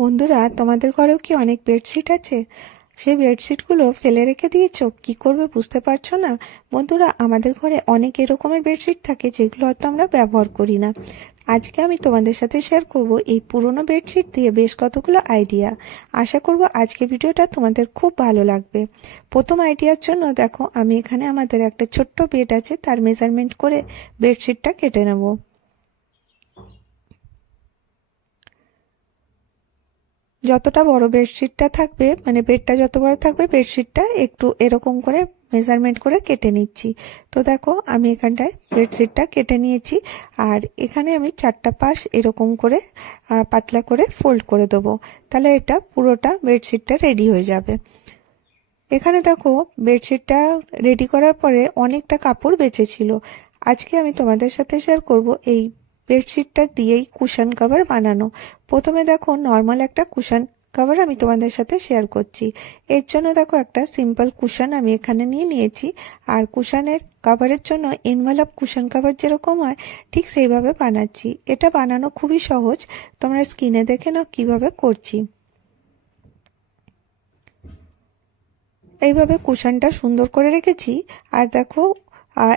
বন্ধুরা, তোমাদের ঘরেও কি অনেক বেডশিট আছে? সেই বেডশিটগুলো ফেলে রেখে দিয়েছ? কি করবে বুঝতে পারছ না? বন্ধুরা, আমাদের ঘরে অনেক এরকমের বেডশিট থাকে যেগুলো হয়তো আমরা ব্যবহার করি না। আজকে আমি তোমাদের সাথে শেয়ার করব এই পুরনো বেডশিট দিয়ে বেশ কতগুলো আইডিয়া আশা করব আজকে ভিডিওটা তোমাদের খুব ভালো লাগবে। প্রথম আইডিয়ার জন্য দেখো, আমি এখানে আমাদের একটা ছোট্ট বেড আছে, তার মেজারমেন্ট করে বেডশিটটা কেটে নেব। যতটা বড় বেডশিটটা থাকবে মানে বেডটা যত বড় থাকবে, বেডশিটটা একটু এরকম করে মেজারমেন্ট করে কেটে নিচ্ছি। তো দেখো, আমি এখানটায় বেডশিটটা কেটে নিয়েছি, আর এখানে আমি চারটা পাশ এরকম করে পাতলা করে ফোল্ড করে দেবো। তাহলে এটা পুরোটা বেডশিটটা রেডি হয়ে যাবে। এখানে দেখো, বেডশিটটা রেডি করার পরে অনেকটা কাপড় বেঁচেছিল। আজকে আমি তোমাদের সাথে শেয়ার করব এই বেডশিটটা দিয়েই কুশন কভার বানানো। প্রথমে দেখো নর্মাল একটা কুশন কভার আমি তোমাদের সাথে শেয়ার করছি। এর জন্য দেখো একটা সিম্পল কুশন আমি এখানে নিয়ে নিয়েছি। আর কুশনের কভারের জন্য এনভেলপ কুশন কভার যেরকম হয়, ঠিক সেইভাবে বানাচ্ছি। এটা বানানো খুবই সহজ। তোমরা স্ক্রিনে দেখে নাও কীভাবে করছি। এইভাবে কুশনটা সুন্দর করে রেখেছি। আর দেখো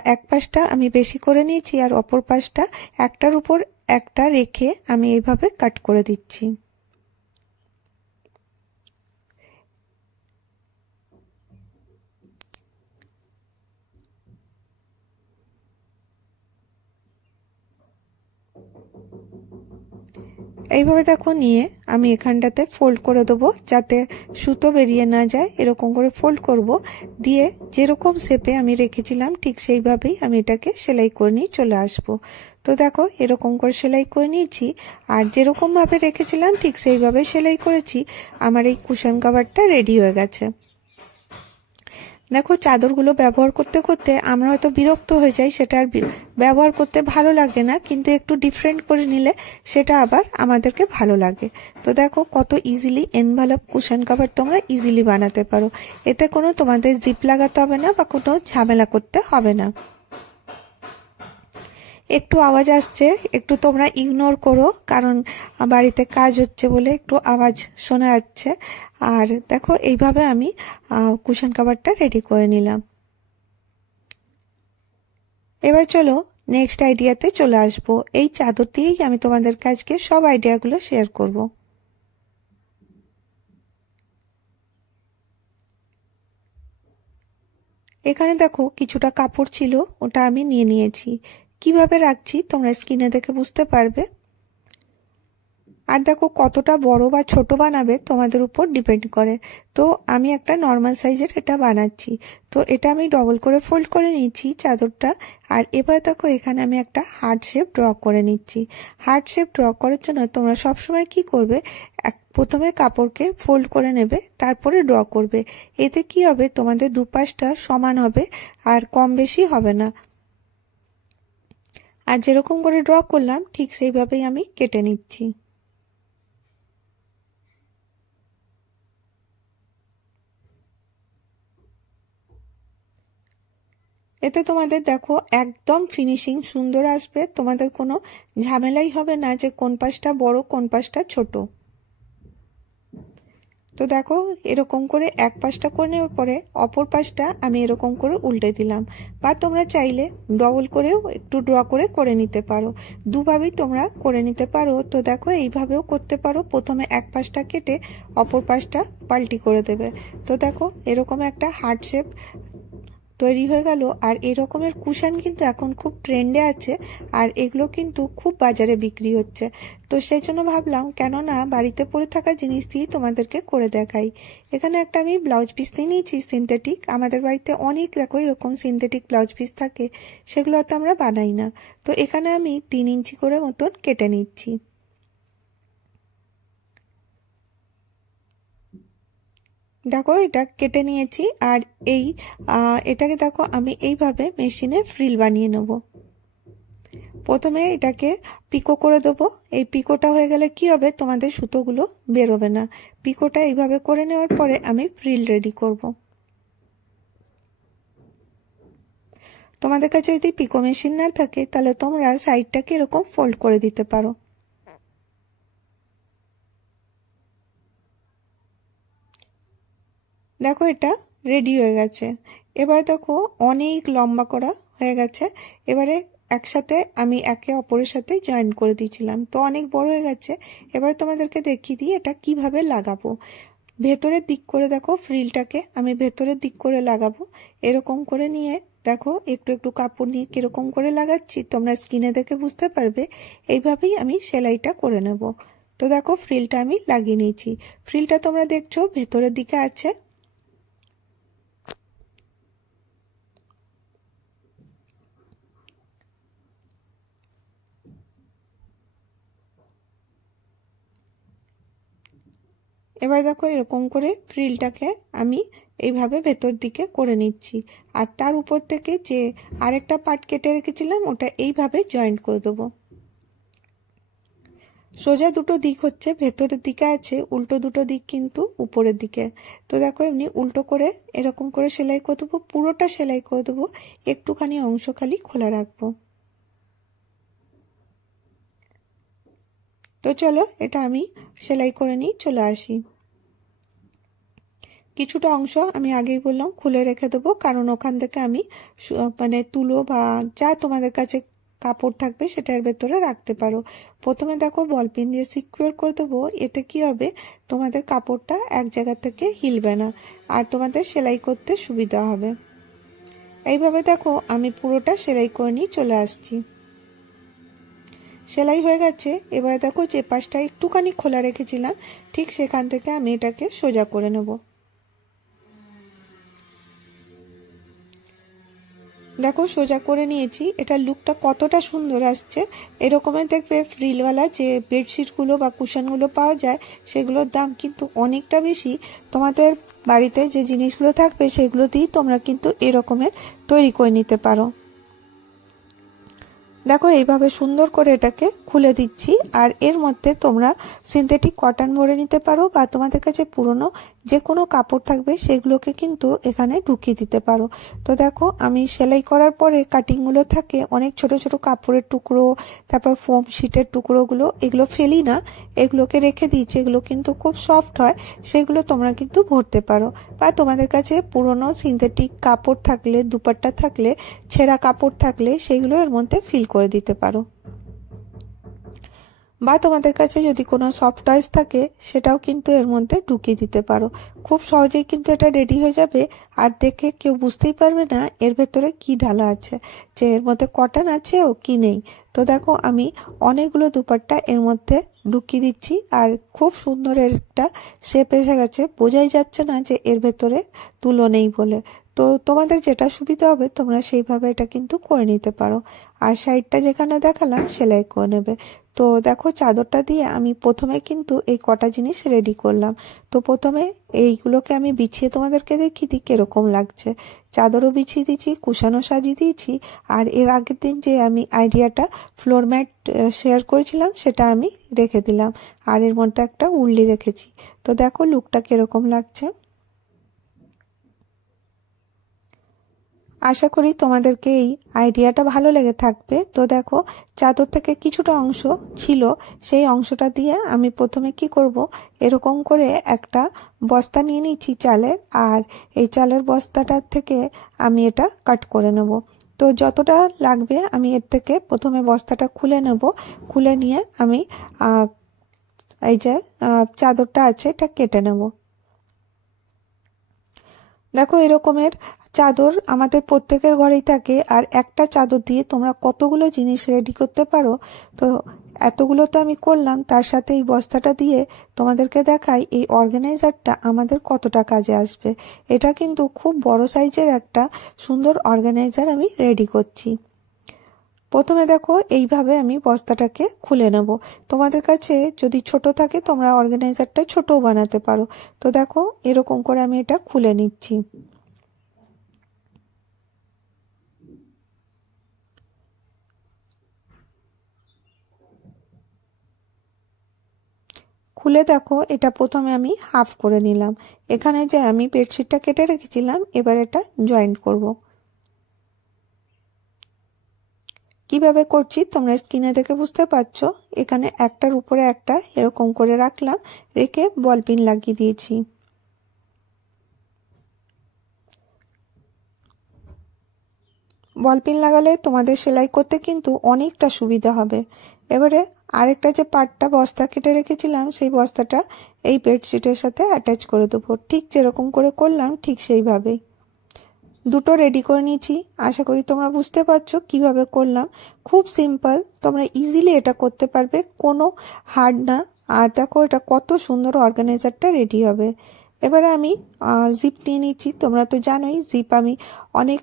এক পাশটা আমি বেশি করে নিয়েছি আর অপর পাশটা একটার উপর একটা রেখে আমি এইভাবে কাট করে দিচ্ছি। এইভাবে দেখো নিয়ে আমি এখানটাতে ফোল্ড করে দেবো, যাতে সুতো বেরিয়ে না যায়, এরকম করে ফোল্ড করব। দিয়ে যেরকম শেপে আমি রেখেছিলাম, ঠিক সেইভাবেই আমি এটাকে সেলাই করে নিয়ে চলে আসব। তো দেখো, এরকম করে সেলাই করে নিয়েছি, আর যেরকমভাবে রেখেছিলাম, ঠিক সেইভাবে সেলাই করেছি, আমার এই কুশন কাভারটা রেডি হয়ে গেছে। দেখো, চাদরগুলো ব্যবহার করতে করতে আমরা হয়তো বিরক্ত হয়ে যাই, সেটা আর ব্যবহার করতে ভালো লাগে না, কিন্তু একটু ডিফারেন্ট করে নিলে সেটা আবার আমাদেরকে ভালো লাগে। তো দেখো, কত ইজিলি এনভালপ কুশন কাভার তোমরা ইজিলি বানাতে পারো। এতে কোনো তোমাদের জিপ লাগাতে হবে না বা কোনো ঝামেলা করতে হবে না। একটু আওয়াজ আসছে, একটু তোমরা ইগনোর করো, কারণ বাড়িতে কাজ হচ্ছে বলে একটু আওয়াজ শোনা যাচ্ছে। আর দেখো, এইভাবে আমি কুশন কাভারটা রেডি করে নিলাম। এবার চলো নেক্সট আইডিয়াতে চলে আসব। এই চাদর দিয়েই আমি তোমাদের কাজকে সব আইডিয়াগুলো শেয়ার করব। এখানে দেখো, কিছুটা কাপড় ছিল, ওটা আমি নিয়ে নিয়েছি। কীভাবে রাখছি, তোমরা স্ক্রিনে দেখে বুঝতে পারবে। আর দেখো কতটা বড় বা ছোট বানাবে তোমাদের উপর ডিপেন্ড করে। তো আমি একটা নর্মাল সাইজের এটা বানাচ্ছি। তো এটা আমি ডবল করে ফোল্ড করে নিচ্ছি চাদরটা। আর এবার দেখো এখানে আমি একটা হার্ট শেপ ড্র করে নিচ্ছি। হার্ট শেপ ড্র করার জন্য তোমরা সবসময় কি করবে? এক, প্রথমে কাপড়কে ফোল্ড করে নেবে, তারপরে ড্র করবে। এতে কি হবে? তোমাদের দুপাশটা সমান হবে আর কম বেশি হবে না। আর যেরকম করে ড্র করলাম, ঠিক সেইভাবেই আমি কেটে নিচ্ছি। এতে তোমাদের দেখো একদম ফিনিশিং সুন্দর আসবে। তোমাদের কোনো ঝামেলাই হবে না যে কোন পাশটা বড়, কোন পাশটা ছোট। তো দেখো এরকম করে এক পাশটা করে নেওয়ার পরে অপর পাশটা আমি এরকম করে উল্টে দিলাম। বা তোমরা চাইলে ডবল করেও একটু ড্র করে করে নিতে পারো। দুভাবেই তোমরা করে নিতে পারো। তো দেখো এইভাবেও করতে পারো। প্রথমে এক পাশটা কেটে অপর পাশটা পাল্টি করে দেবে। তো দেখো এরকম একটা হার্ট শেপ তৈরি হয়ে গেল। আর এরকমের কুশান কিন্তু এখন খুব ট্রেন্ডে আছে আর এগুলো কিন্তু খুব বাজারে বিক্রি হচ্ছে। তো সেই জন্য ভাবলাম, কেননা বাড়িতে পড়ে থাকা জিনিস দিয়ে তোমাদেরকে করে দেখাই। এখানে একটা আমি ব্লাউজ পিস নিয়ে নিয়েছি সিনথেটিক আমাদের বাড়িতে অনেক দেখো এরকম সিনথেটিক ব্লাউজ পিস থাকে, সেগুলো তো আমরা বানাই না। তো এখানে আমি তিন ইঞ্চি করে মতন কেটে নিচ্ছি। দেখো, এটা কেটে নিয়েছি আর এই এটাকে দেখো, আমি এইভাবে মেশিনে ফ্রিল বানিয়ে নেব। প্রথমে এটাকে পিকো করে দেবো। এই পিকোটা হয়ে গেলে কি হবে? তোমাদের সুতোগুলো বেরোবে না। পিকোটা এইভাবে করে নেওয়ার পরে আমি ফ্রিল রেডি করব। তোমাদের কাছে যদি পিকো মেশিন না থাকে, তাহলে তোমরা সাইডটাকে এরকম ফোল্ড করে দিতে পারো। দেখো এটা রেডি হয়ে গেছে। এবার দেখো অনেক লম্বা করা হয়ে গেছে। এবারে একসাথে আমি একে অপরের সাথে জয়েন করে দিয়েছিলাম। তো অনেক বড় হয়ে গেছে। এবার তোমাদেরকে দেখিয়ে দিই এটা কীভাবে লাগাবো। ভেতরের দিক করে দেখো ফ্রিলটাকে আমি ভেতরের দিক করে লাগাবো। এরকম করে নিয়ে দেখো একটু একটু কাপড় নিয়ে কীরকম করে লাগাচ্ছি, তোমরা স্কিনে দেখে বুঝতে পারবে। এইভাবেই আমি সেলাইটা করে নেব। তো দেখো ফ্রিলটা আমি লাগিয়ে নিয়েছি। ফ্রিলটা তোমরা দেখছ ভেতরের দিকে আছে। এবার দেখো এরকম করে ফ্রিলটাকে আমি এইভাবে ভেতর দিকে করে নিচ্ছি। আর তার উপর থেকে যে আরেকটা পার্ট কেটে রেখেছিলাম, ওটা এইভাবে জয়েন্ট করে দেবো। সোজা দুটো দিক হচ্ছে, ভেতরের দিকে আছে, উল্টো দুটো দিক কিন্তু উপরের দিকে। তো দেখো এমনি উল্টো করে এরকম করে সেলাই করে দেবো, পুরোটা সেলাই করে দেবো, একটুখানি অংশ খালি খোলা রাখব। তো চলো, এটা আমি সেলাই করে নিই চলে আসি। কিছুটা অংশ আমি আগেই বললাম, খুলে রেখে দেবো। কারণ ওখান থেকে আমি মানে তুলো বা যা তোমাদের কাছে কাপড় থাকবে সেটার ভেতরে রাখতে পারো। প্রথমে দেখো, বল পিন দিয়ে সিকিউর করে দেবো। এতে কি হবে? তোমাদের কাপড়টা এক জায়গা থেকে হিলবে না। আর তোমাদের সেলাই করতে সুবিধা হবে। এইভাবে দেখো, আমি পুরোটা সেলাই করে নিয়ে চলে আসছি। সেলাই হয়ে গেছে। এবারে দেখো, যে পাশটা একটুখানি খোলা রেখেছিলাম, ঠিক সেখান থেকে আমি এটাকে সোজা করে নেব। দেখো, সোজা করে নিয়েছি। এটা লুকটা কতটা সুন্দর আসছে। এরকমই দেখবে ফ্রিলওয়ালা যে বেডশিটগুলো বা কুশনগুলো পাওয়া যায়, সেগুলোর দাম কিন্তু অনেকটা বেশি। তোমাদের বাড়িতে যে জিনিসগুলো থাকবে, সেগুলো দিয়েই তোমরা কিন্তু এরকমের তৈরি করে নিতে পারো। দেখো, এইভাবে সুন্দর করে এটাকে খুলে দিচ্ছি, আর এর মধ্যে তোমরা সিনথেটিক কটন ভরে নিতে পারো বা তোমাদের কাছে পুরনো যে কোনো কাপড় থাকবে সেগুলোকে কিন্তু এখানে ঢুকিয়ে দিতে পারো। তো দেখো, আমি সেলাই করার পরে কাটিংগুলো থাকে, অনেক ছোট ছোট কাপড়ের টুকরো, তারপর ফোম শিটের টুকরোগুলো, এগুলো ফেলি না, এগুলোকে রেখে দিয়েছি, এগুলো কিন্তু খুব সফট হয়, সেগুলো তোমরা কিন্তু ভরতে পারো। বা তোমাদের কাছে পুরনো সিনথেটিক কাপড় থাকলে, দুপাট্টা থাকলে, ছেঁড়া কাপড় থাকলে, সেগুলো এর মধ্যে ফিল করে দিতে পারো। বা তোমাদের কাছে যদি কোনো সফট টয়েস থাকে, সেটাও কিন্তু এর মধ্যে ঢুকিয়ে দিতে পারো। খুব সহজেই কিন্তু এটা রেডি হয়ে যাবে। আর দেখে কেউ বুঝতেই পারবে না এর ভেতরে কি ঢালা আছে। যে এর মধ্যে কটন আছে ও কি নেই। তো দেখো, আমি অনেকগুলো দুপাট্টা এর মধ্যে ঢুকিয়ে দিচ্ছি। আর খুব সুন্দর একটা শেপ এসে গেছে। বোঝাই যাচ্ছে না যে এর ভেতরে তুলো নেই বলে। তো তোমাদের যেটা সুবিধা হবে, তোমরা সেইভাবে এটা কিন্তু করে নিতে পারো। আর সাইডটা যেখানে দেখালাম, সেলাই করে নেবে। তো দেখো, চাদরটা দিয়ে আমি প্রথমে কিন্তু এই কটা জিনিস রেডি করলাম। তো প্রথমে এইগুলোকে আমি বিছিয়ে তোমাদেরকে দেখিয়ে দিই কীরকম লাগছে। চাদরও বিছিয়ে দিয়েছি কুশানো সাজিয়ে দিয়েছি। আর এর আগের দিন যে আমি আইডিয়াটা ফ্লোর ম্যাট শেয়ার করেছিলাম, সেটা আমি রেখে দিলাম। আর এর মধ্যে একটা উল্লি রেখেছি। তো দেখো লুকটা কীরকম লাগছে। আশা করি তোমাদেরকে এই আইডিয়াটা ভালো লেগে থাকবে। তো দেখো, চাদর থেকে কিছুটা অংশ ছিল, সেই অংশটা দিয়ে আমি প্রথমে কি করব, এরকম করে একটা বস্তা নিয়ে নিচ্ছি চালের, আর এই চালের বস্তাটার থেকে আমি এটা কাট করে নেব। তো যতটা লাগবে আমি এর থেকে প্রথমে বস্তাটা খুলে নেব। খুলে নিয়ে আমি এই যে চাদরটা আছে এটা কেটে নেব। দেখো এরকমের চাদর আমাদের প্রত্যেকের ঘরেই থাকে আর একটা চাদর দিয়ে তোমরা কতগুলো জিনিস রেডি করতে পারো, তো এতগুলো তো আমি করলাম, তার সাথে এই বস্তাটা দিয়ে তোমাদেরকে দেখাই এই অর্গানাইজারটা আমাদের কতটা কাজে আসবে। এটা কিন্তু খুব বড় সাইজের একটা সুন্দর অর্গানাইজার আমি রেডি করছি। প্রথমে দেখো, এইভাবে আমি বস্তাটাকে খুলে নেব। তোমাদের কাছে যদি ছোট থাকে, তোমরা অর্গানাইজারটা ছোটও বানাতে পারো। তো দেখো, এরকম করে আমি এটা খুলে নিচ্ছি। খুলে দেখো, এটা প্রথমে আমি হাফ করে নিলাম। এখানে যে আমি বেডশিটটা কেটে রেখেছিলাম, এবার এটা জয়েন্ট করব। কীভাবে করছি তোমরা স্কিনে দেখে বুঝতে পারছ? এখানে একটার উপরে একটা এরকম করে রাখলাম, রেখে বলপিন লাগিয়ে দিয়েছি। বলপিন লাগালে তোমাদের সেলাই করতে কিন্তু অনেকটা সুবিধা হবে। এবারে আরেকটা যে পাটটা বস্তা কেটে রেখেছিলাম, সেই বস্তাটা এই বেডশিটের সাথে অ্যাটাচ করে দেবো। ঠিক যেরকম করে করলাম, ঠিক সেইভাবেই। দুটো রেডি করে নিয়েছি। আশা করি তোমরা বুঝতে পারছ কীভাবে করলাম। খুব সিম্পল তোমরা ইজিলি এটা করতে পারবে। কোনো হার্ড না। আর দেখো এটা কত সুন্দর অর্গানাইজারটা রেডি হবে। এবারে আমি জিপ নিয়ে নিচ্ছি। তোমরা তো জানোই জিপ আমি অনেক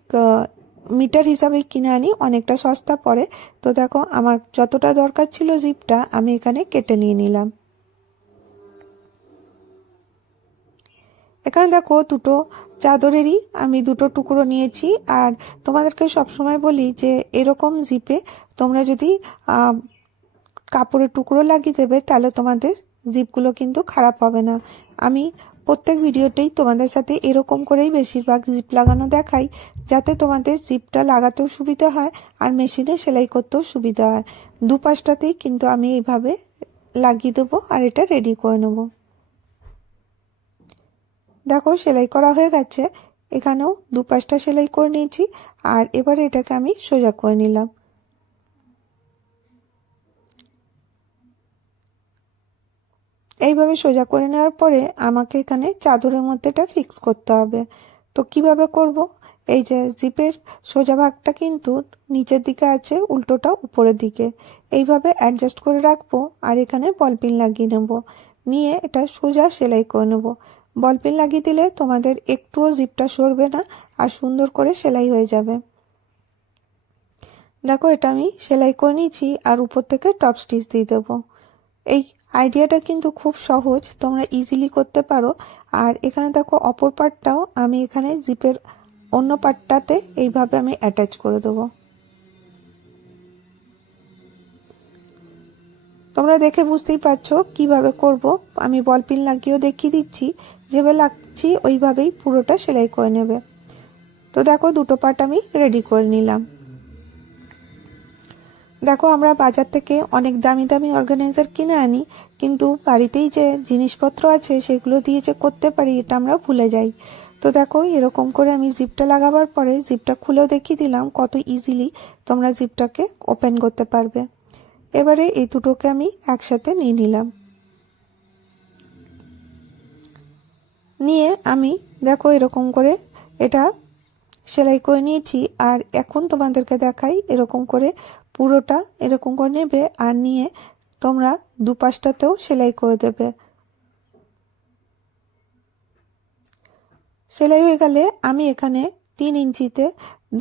মিটার হিসাবে কিনে আনি, অনেকটা সস্তা পড়ে। তো দেখো, আমার যতটা দরকার ছিল জিপটা, আমি এখানে কেটে নিয়ে নিলাম। এখানে দেখো, দুটো চাদরেরই আমি দুটো টুকরো নিয়েছি। আর তোমাদেরকে সবসময় বলি যে, এরকম জিপে তোমরা যদি কাপড়ের টুকরো লাগিয়ে দেবে, তাহলে তোমাদের জিপগুলো কিন্তু খারাপ হবে না। আমি প্রত্যেক ভিডিওতেই তোমাদের সাথে এরকম করেই বেশিরভাগ জিপ লাগানো দেখাই, যাতে তোমাদের জিপটা লাগাতেও সুবিধা হয় আর মেশিনে সেলাই করতেও সুবিধা হয়। দুপাশটাতেই কিন্তু আমি এইভাবে লাগিয়ে দেবো আর এটা রেডি করে নেব। দেখো, সেলাই করা হয়ে গেছে। এখানেও দুপাশটা সেলাই করে নিয়েছি আর এবারে এটাকে আমি সোজা করে নিলাম। এইভাবে সোজা করে নেওয়ার পরে আমাকে এখানে চাদরের মধ্যে এটা ফিক্স করতে হবে। তো কীভাবে করব? এই যে জিপের সোজা ভাগটা কিন্তু নিচের দিকে আছে, উল্টোটা উপরের দিকে। এইভাবে অ্যাডজাস্ট করে রাখব আর এখানে বলপিন লাগিয়ে নেব। নিয়ে এটা সোজা সেলাই করে নেব। বলপিন লাগিয়ে দিলে তোমাদের একটুও জিপটা সরবে না আর সুন্দর করে সেলাই হয়ে যাবে। দেখো এটা আমি সেলাই করে নিয়েছি আর উপর থেকে টপ স্টিচ দিয়ে দেবো। এই আইডিয়াটা কিন্তু খুব সহজ, তোমরা ইজিলি করতে পারো। আর এখানে দেখো, অপর পার্টটাও আমি এখানে জিপের অন্য পার্টটাতে এইভাবে আমি অ্যাটাচ করে দেবো। তোমরা দেখে বুঝতেই পারছ কীভাবে করব। আমি বল পিন লাগিয়েও দেখিয়ে দিচ্ছি, যেভাবে লাগছি ওইভাবেই পুরোটা সেলাই করে নেবে। তো দেখো, দুটো পার্ট আমি রেডি করে নিলাম। দেখো, আমরা বাজার থেকে অনেক দামি দামি অর্গানাইজার কিনে আনি, কিন্তু বাড়িতেই যে জিনিসপত্র আছে সেগুলো দিয়ে যে করতে পারি, এটা আমরা ভুলে যাই। তো দেখো, এরকম করে আমি জিপটা লাগাবার পরে জিপটা খুলেও দেখিয়ে দিলাম কত ইজিলি তোমরা জিপটাকে ওপেন করতে পারবে। এবারে এই দুটোকে আমি একসাথে নিয়ে নিলাম। নিয়ে আমি, দেখো, এরকম করে এটা সেলাই করে নিয়েছি, আর এখন তোমাদেরকে দেখাই এরকম করে পুরোটা এরকম করে নেবে আর নিয়ে তোমরা দুপাশটাতেও সেলাই করে দেবে। সেলাই হয়ে গেলে আমি এখানে তিন ইঞ্চিতে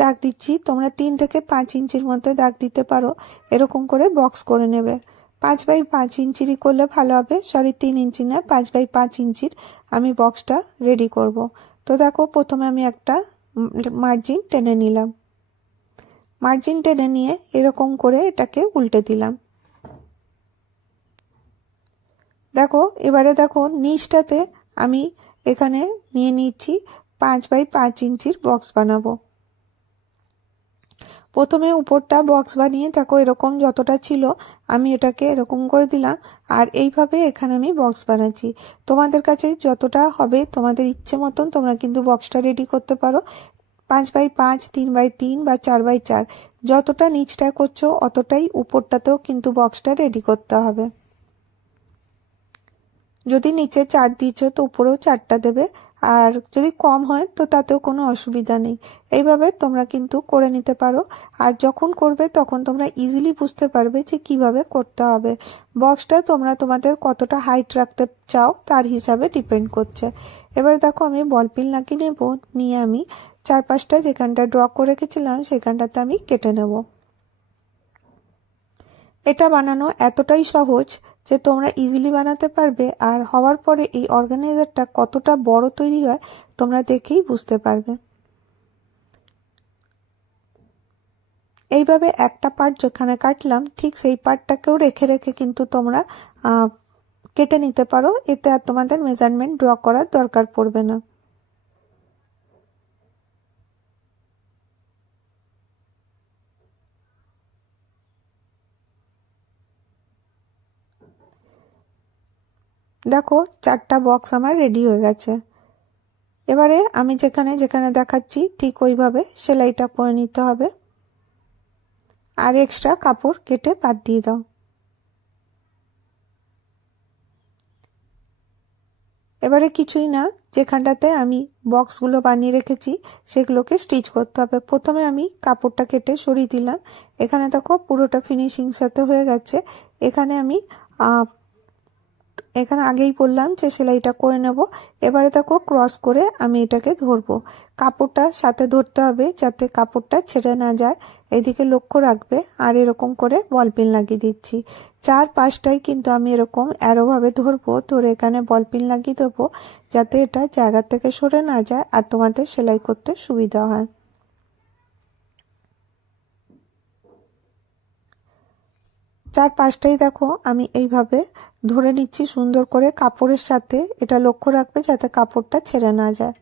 দাগ দিচ্ছি। তোমরা তিন থেকে পাঁচ ইঞ্চির মধ্যে দাগ দিতে পারো। এরকম করে বক্স করে নেবে। পাঁচ বাই পাঁচ ইঞ্চিরই করলে ভালো হবে। সরি, তিন ইঞ্চি না, পাঁচ বাই পাঁচ ইঞ্চির আমি বক্সটা রেডি করব। তো দেখো, প্রথমে আমি একটা মার্জিন টেনে নিলাম। মার্জিন টেনে নিয়ে এরকম করে এটাকে উল্টে দিলাম। দেখো, এবারে দেখো, নিচটাতে আমি এখানে নিয়ে নিচ্ছি পাঁচ বাই পাঁচ ইঞ্চির বক্স বানাবো। প্রথমে উপরটা বক্স বানিয়ে দেখো, এরকম যতটা ছিল আমি এটাকে এরকম করে দিলাম আর এইভাবে এখানে আমি বক্স বানাচ্ছি। তোমাদের কাছে যতটা হবে, তোমাদের ইচ্ছে মতন তোমরা কিন্তু বক্সটা রেডি করতে পারো। পাঁচ বাই পাঁচ, তিন বাই তিন বা চার বাই চার। যতটা নিচটা করছ, অতটাই উপরটাতেও কিন্তু বক্সটা রেডি করতে হবে। যদি নিচে চার দিচ্ছ তো উপরেও চারটা দেবে। আর যদি কম হয়, তো তাতেও কোনো অসুবিধা নেই। এইভাবে তোমরা কিন্তু করে নিতে পারো। আর যখন করবে, তখন তোমরা ইজিলি বুঝতে পারবে যে কীভাবে করতে হবে। বক্সটা তোমরা তোমাদের কতটা হাইট রাখতে চাও, তার হিসাবে ডিপেন্ড করছে। এবার দেখো আমি বল পিন লাগিয়ে নেব। নিয়ে আমি চার পাঁচটা যেখানটা ড্র করে রেখেছিলাম, সেখানটাতে আমি কেটে নেব। এটা বানানো এতটাই সহজ যে তোমরা ইজিলি বানাতে পারবে, আর হওয়ার পরে এই অর্গানাইজারটা কতটা বড় তৈরি হয় তোমরা দেখেই বুঝতে পারবে। এইভাবে একটা পার্ট যেখানে কাটলাম, ঠিক সেই পার্টটাকেও রেখে রেখে কিন্তু তোমরা কেটে নিতে পারো। এতে আর তোমাদের মেজারমেন্ট ড্র করার দরকার পড়বে না। দেখো, চারটা বক্স আমার রেডি হয়ে গেছে। এবারে আমি যেখানে যেখানে দেখাচ্ছি, ঠিক ওইভাবে সেলাইটা করে নিতে হবে। আর এক্সট্রা কাপড় কেটে বাদ দিয়ে দাও। এবারে কিছুই না, যেখানটাতে আমি বক্সগুলো বানিয়ে রেখেছি, সেগুলোকে স্টিচ করতে হবে। প্রথমে আমি কাপড়টা কেটে সরিয়ে দিলাম। এখানে দেখো পুরোটা ফিনিশিং সাথে হয়ে গেছে। এখানে আমি এখানে আগেই বললাম যে সেলাইটা করে নেব। এবারে দেখো ক্রস করে আমি এটাকে ধরবো। কাপড়টা সাথে ধরতে হবে যাতে কাপড়টা ছেড়ে না যায়। এদিকে লক্ষ্য রাখবে, আর এরকম করে বল পিন লাগিয়ে দিচ্ছি। চার পাঁচটাই কিন্তু আমি এরকম অ্যারোভাবে ধরবো, ধরে এখানে বল পিন লাগিয়ে দেবো যাতে এটা জায়গা থেকে সরে না যায় আর তোমাদের সেলাই করতে সুবিধা হয়। চার পাঁচটাই দেখো আমি এইভাবে ধরে নিচ্ছি সুন্দর করে কাপড়ের সাথে। এটা লক্ষ্য রাখবে যাতে কাপড়টা ছেড়ে না যায়।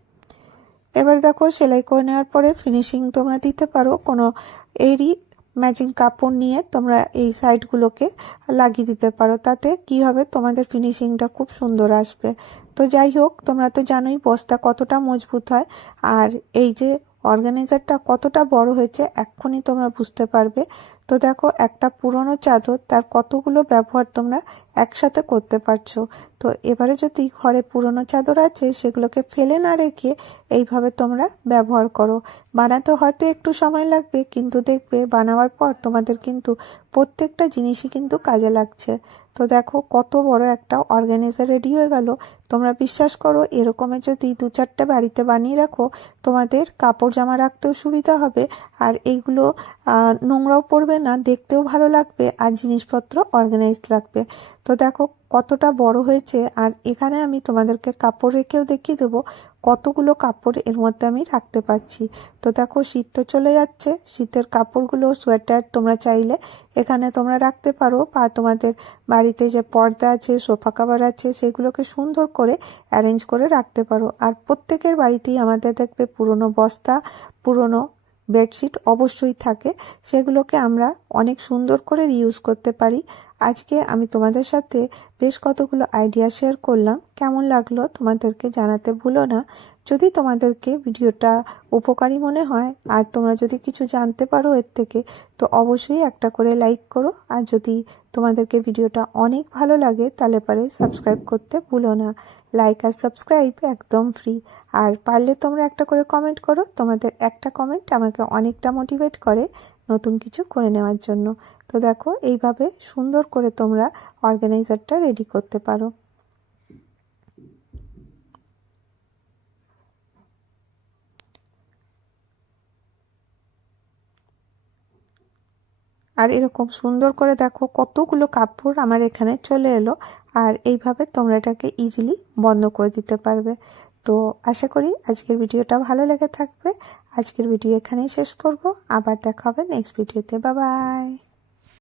এবার দেখো সেলাই করে নেওয়ার পরে ফিনিশিং তোমরা দিতে পারো। কোনো এরই ম্যাচিং কাপড় নিয়ে তোমরা এই সাইডগুলোকে লাগিয়ে দিতে পারো। তাতে কি হবে? তোমাদের ফিনিশিংটা খুব সুন্দর আসবে। তো যাই হোক, তোমরা তো জানোই বস্তা কতটা মজবুত হয়। আর এই যে অর্গানাইজারটা কতটা বড় হয়েছে, এক্ষুনি তোমরা বুঝতে পারবে। তো দেখো একটা পুরনো চাদর তার কতগুলো ব্যবহার তোমরা একসাথে করতে পারছ। তো এবারে যদি ঘরে পুরনো চাদর আছে, সেগুলোকে ফেলে না রেখে এইভাবে তোমরা ব্যবহার করো। বানাতে হয়তো একটু সময় লাগবে, কিন্তু দেখবে বানাবার পর তোমাদের কিন্তু প্রত্যেকটা জিনিসই কিন্তু কাজে লাগছে। তো দেখো, কত বড় একটা অর্গানাইজার রেডি হয়ে গেল। তোমরা বিশ্বাস করো এরকমের যদি দু চারটে বাড়িতে বানিয়ে রাখো, তোমাদের কাপড় জামা রাখতেও সুবিধা হবে। আর এইগুলো নোংরাও পড়বে না, দেখতেও ভালো লাগবে, আর জিনিসপত্র অর্গানাইজড লাগবে। তো দেখো কতটা বড় হয়েছে, আর এখানে আমি তোমাদেরকে কাপড় রেখেও দেখিয়ে দেবো কতগুলো কাপড় এর মধ্যে আমি রাখতে পারছি। তো দেখো শীত তো চলে যাচ্ছে, শীতের কাপড়গুলো, সোয়েটার তোমরা চাইলে এখানে তোমরা রাখতে পারো, বা তোমাদের বাড়িতে যে পর্দা আছে, সোফা কাভার আছে, সেগুলোকে সুন্দর করে অ্যারেঞ্জ করে রাখতে পারো। আর প্রত্যেকের বাড়িতেই আমাদের দেখবে পুরনো বস্তা, পুরনো বেডশিট অবশ্যই থাকে। সেগুলোকে আমরা অনেক সুন্দর করে রিউজ করতে পারি। আজকে আমি তোমাদের সাথে বেশ কতগুলো আইডিয়া শেয়ার করলাম। কেমন লাগল তোমাদেরকে জানাতে ভুলো না। যদি তোমাদেরকে ভিডিওটা উপকারী মনে হয় আর তোমরা যদি কিছু জানতে পারো এর থেকে, তো অবশ্যই একটা করে লাইক করো। আর যদি তোমাদেরকে ভিডিওটা অনেক ভালো লাগে, তাহলে পরে সাবস্ক্রাইব করতে ভুলো না। লাইক আর সাবস্ক্রাইব একদম ফ্রি আর পারলে তোমরা একটা করে কমেন্ট করো। তোমাদের একটা কমেন্ট আমাকে অনেকটা মোটিভেট করে নতুন কিছু করে নেওয়ার জন্য। তো দেখো, এইভাবে সুন্দর করে তোমরা অর্গানাইজারটা রেডি করতে পারো। আর এরকম সুন্দর করে দেখো কতগুলো কাপড় আমার এখানে চলে এলো। আর এইভাবে তোমরা এটাকে ইজিলি বন্ধ করে দিতে পারবে। তো আশা করি আজকের ভিডিওটা ভালো লেগে থাকবে। আজকের ভিডিও এখানেই শেষ করব। আবার দেখা হবে নেক্সট ভিডিওতে বাবাই